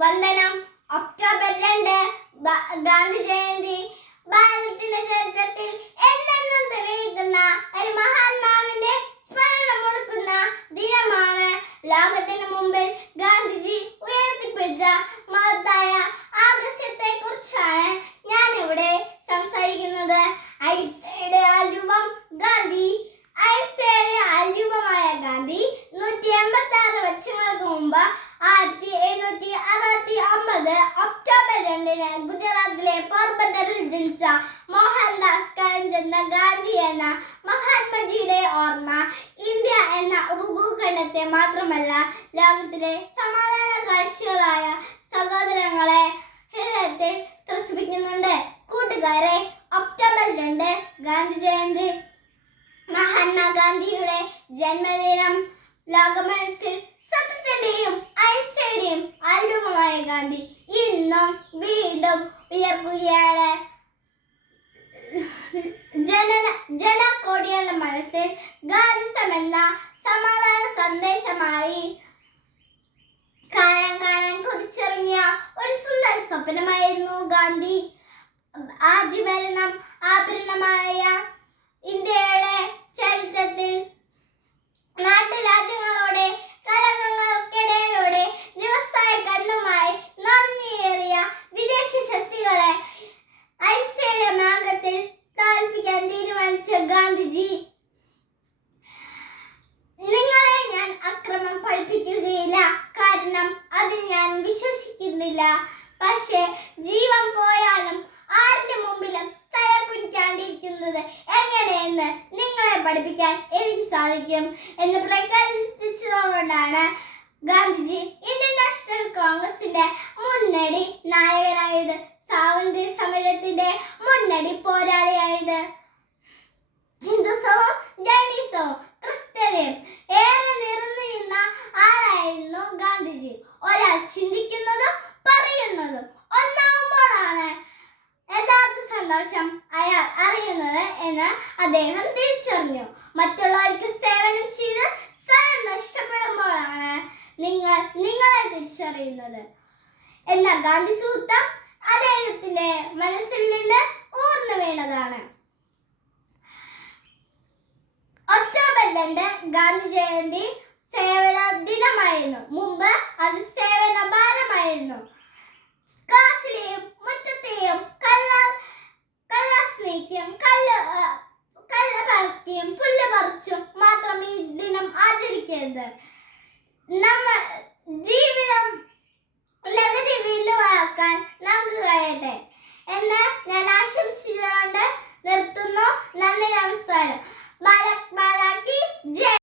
വന്ദനം. ഒക്ടോബർ രണ്ട് ഗാന്ധി ജയന്തി. ഭാരതത്തിന്റെ ചരിത്രത്തിൽ എന്നെന്നും തെളിയിക്കുന്ന ഒരു മഹാത്മാവിന്റെ സ്മരണം കൊടുക്കുന്ന ദിനമാണ്. ലോകത്തിന് മുമ്പിൽ ഗാന്ധിജി ഉയർത്തിപ്പിടിച്ച മഹത്തായ ആദർശത്തെ കുറിച്ചാണ് ഞാൻ ഇവിടെ സംസാരിക്കുന്നത്. അഹിംസയുടെ അരൂപം ഗാന്ധി. അഹിംസയുടെ അരൂപമായ ഗാന്ധി നൂറ്റി എൺപത്തി ആറ് വർഷങ്ങൾക്ക് മുമ്പ് രണ്ടിന് ഗുജറാത്തിലെ പോർബന്ദറിൽ ജനിച്ച മോഹൻദാസ് കരംചന്ദ് ഗാന്ധി എന്ന മഹാത്മജിയുടെ ഓർമ്മ ഇന്ത്യ എന്ന ഉപഭൂഖണ്ഡത്തെ മാത്രമല്ല ലോകത്തിലെ സമാധാന കാഴ്ചകളായ സഹോദരങ്ങളെ ഹൃദയത്തെ ത്രസിപ്പിക്കുന്നുണ്ട്. കൂട്ടുകാരെ ഒക്ടോബർ രണ്ട് ഗാന്ധി ജയന്തി. മഹാത്മാഗാന്ധിയുടെ ജന്മദിനം ലോകമനസ്സിൽ സത്യത്തിന്റെയും അഹിംസയുടെയും അരൂപമായ ഗാന്ധി. ഉയർക്കുകയാണ് ജനന ജനക്കോടികളുടെ മനസ്സിൽ ഗാന്ധിസം എന്ന സമാധാന സന്ദേശമായി കാലം കാണാൻ കൊതിച്ചിറങ്ങിയ ഒരു സുന്ദര സ്വപ്നമായിരുന്നു ഗാന്ധി. ആജീവരണം ആഭരണമായ ഗാന്ധിജി. നിങ്ങളെ ഞാൻ അക്രമം പഠിപ്പിക്കുകയില്ല. കാരണം അതിൽ ഞാൻ വിശ്വസിക്കുന്നില്ല. പക്ഷേ ജീവൻ പോയാലും ആരുടെ മുമ്പിലും തല കുനിക്കാണ്ടിരിക്കുന്നത് എങ്ങനെയെന്ന് നിങ്ങളെ പഠിപ്പിക്കാൻ എനിക്ക് സാധിക്കും എന്ന് പ്രഖ്യാപിച്ചതുകൊണ്ടാണ് ഗാന്ധിജി ഇന്ത്യൻ നാഷണൽ കോൺഗ്രസിന്റെ മുന്നണി നായകനായത്. സ്വാതന്ത്ര്യ സമരത്തിന്റെ മുന്നണി പോരാളിയായത്. ഹിന്ദുസവും ജൈനിസവും ക്രിസ്ത്യതയും ഏറെ നിറഞ്ഞിരുന്ന ആളായിരുന്നു ഗാന്ധിജി? ഒരാൾ ചിന്തിക്കുന്നതും പറയുന്നതും ഒന്നാകുമ്പോഴാണ് യഥാർത്ഥ സന്തോഷം അയാൾ അറിയുന്നത് എന്ന് അദ്ദേഹം തിരിച്ചറിഞ്ഞു. മറ്റുള്ളവർക്ക് സേവനം ചെയ്ത് സ്വയം നഷ്ടപ്പെടുമ്പോഴാണ് നിങ്ങൾ നിങ്ങളെ തിരിച്ചറിയുന്നത്. എന്ന ഗാന്ധി സൂത്രം അദ്ദേഹത്തിന്റെ മനസ്സിൽ ഗാന്ധി ജയന്തി സേവന ദിനമായിരുന്നു. മുമ്പ് അത് സേവന ഭാരമായിരുന്നു. ക്ലാസ്സിലെയും മുറ്റത്തെയും കല്ല കല്ലാസിലേക്കും കല്ല കല്ല പറക്കുകയും പുല്ല് പറിച്ചും മാത്രം ഈ ദിനം ആചരിക്കരുത്. നമ്മ